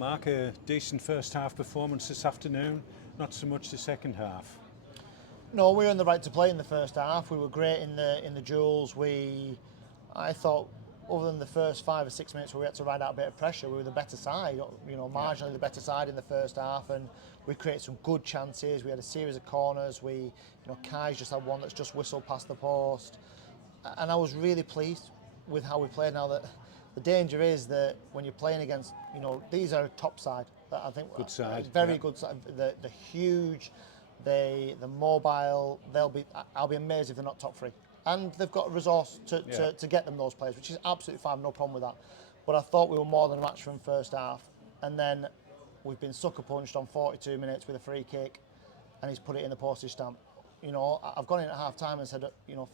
Mark, a decent first half performance this afternoon, not so much the second half. No, we were in the right to play in the first half. We were great in the duels. I thought, other than the first 5 or 6 minutes where we had to ride out a bit of pressure, we were the better side. Marginally the better side in the first half, and we created some good chances. We had a series of corners. Kai's just had one that's just whistled past the post, and I was really pleased with how we played. Now that the danger is that when you're playing against, these are a top side. I think good side, very good side. The huge. The mobile, I'll be amazed if they're not top three. And they've got a resource to get them those players, which is absolutely fine, no problem with that. But I thought we were more than a match from first half. And then we've been sucker punched on 42 minutes with a free kick, and he's put it in the postage stamp. I've gone in at half time and said,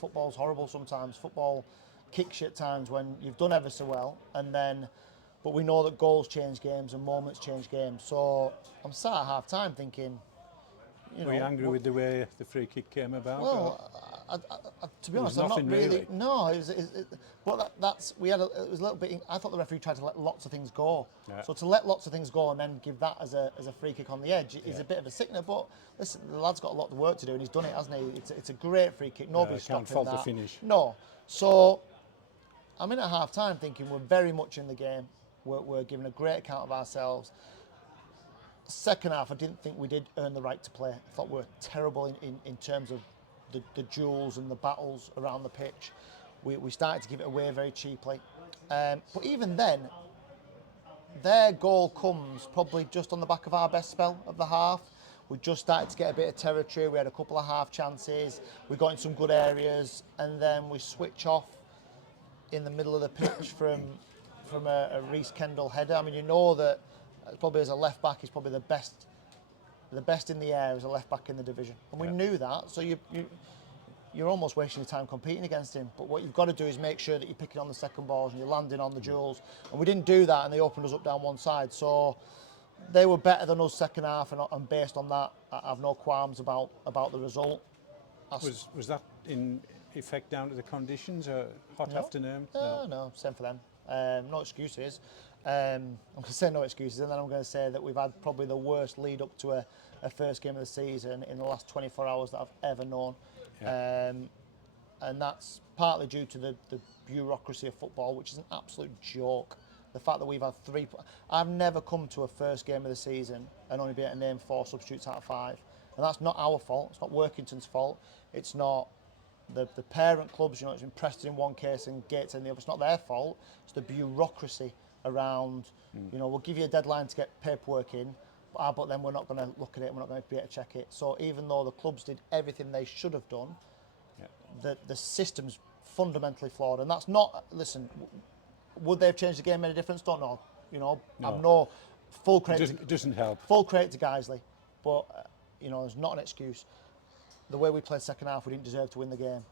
football's horrible sometimes. Football kicks you at times when you've done ever so well, but we know that goals change games and moments change games. So I'm sat at half time thinking, were you angry with the way the free kick came about? Well, to be honest, I'm not really. No, it was a little bit. I thought the referee tried to let lots of things go. Yeah. So to let lots of things go and then give that as a free kick on the edge is a bit of a sickener. But listen, the lad's got a lot of work to do, and he's done it, hasn't he? It's a great free kick. Nobody's stopping that. Can't fault the finish. No. So I'm in at half time thinking we're very much in the game. We're giving a great account of ourselves. Second half, I didn't think we did earn the right to play. I thought we were terrible in terms of the duels and the battles around the pitch. We started to give it away very cheaply. But even then, their goal comes probably just on the back of our best spell of the half. We just started to get a bit of territory. We had a couple of half chances. We got in some good areas, and then we switch off in the middle of the pitch from a Reece Kendall header. I mean, that probably as a left back, he's probably the best in the air as a left back in the division, and we knew that. So you're almost wasting your time competing against him. But what you've got to do is make sure that you're picking on the second balls and you're landing on the duels. And we didn't do that, and they opened us up down one side. So they were better than us second half, and based on that, I have no qualms about the result. Was that in effect down to the conditions? A hot afternoon? No, same for them. No excuses. I'm going to say no excuses, and then I'm going to say that we've had probably the worst lead up to a first game of the season in the last 24 hours that I've ever known. Yeah. And that's partly due to the bureaucracy of football, which is an absolute joke. The fact that we've had I've never come to a first game of the season and only be able to name 4 substitutes out of 5. And that's not our fault, it's not Workington's fault, it's not the parent clubs, it's been Preston in one case and Gates in the other. It's not their fault, it's the bureaucracy around, we'll give you a deadline to get paperwork in, but then we're not going to look at it, we're not going to be able to check it. So even though the clubs did everything they should have done, the system's fundamentally flawed. And that's not, listen, would they have changed the game, made a difference? Don't know. No. I'm no full credit. It doesn't help. Full credit to Guiseley, but it's not an excuse. The way we played second half, we didn't deserve to win the game.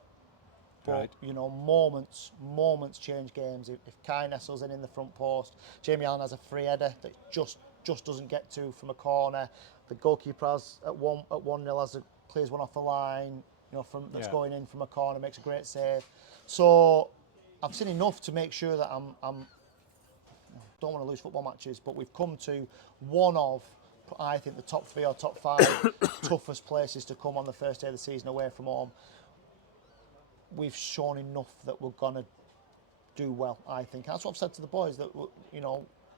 But, moments change games. If Kai nestles in the front post, Jamie Allen has a free header that just doesn't get to from a corner. The goalkeeper has at 1-0 clears one off the line, that's going in from a corner, makes a great save. So I've seen enough to make sure that I'm don't want to lose football matches, but we've come to one of, I think, the top 3 or top 5 toughest places to come on the first day of the season away from home. We've shown enough that we're going to do well, I think. That's what I've said to the boys, that,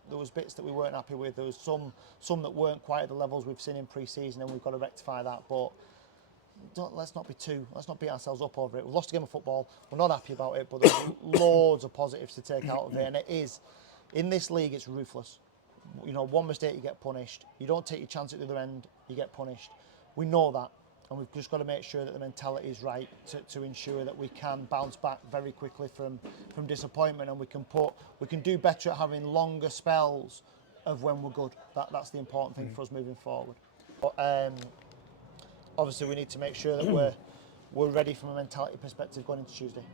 there was bits that we weren't happy with. There was some that weren't quite at the levels we've seen in pre-season, and we've got to rectify that. But let's not beat ourselves up over it. We've lost a game of football. We're not happy about it, but there's loads of positives to take out of it. And it is, in this league, it's ruthless. One mistake, you get punished. You don't take your chance at the other end, you get punished. We know that. And we've just got to make sure that the mentality is right to ensure that we can bounce back very quickly from disappointment, and we can do better at having longer spells of when we're good. That's the important thing for us moving forward. But, obviously, we need to make sure that we're ready from a mentality perspective going into Tuesday.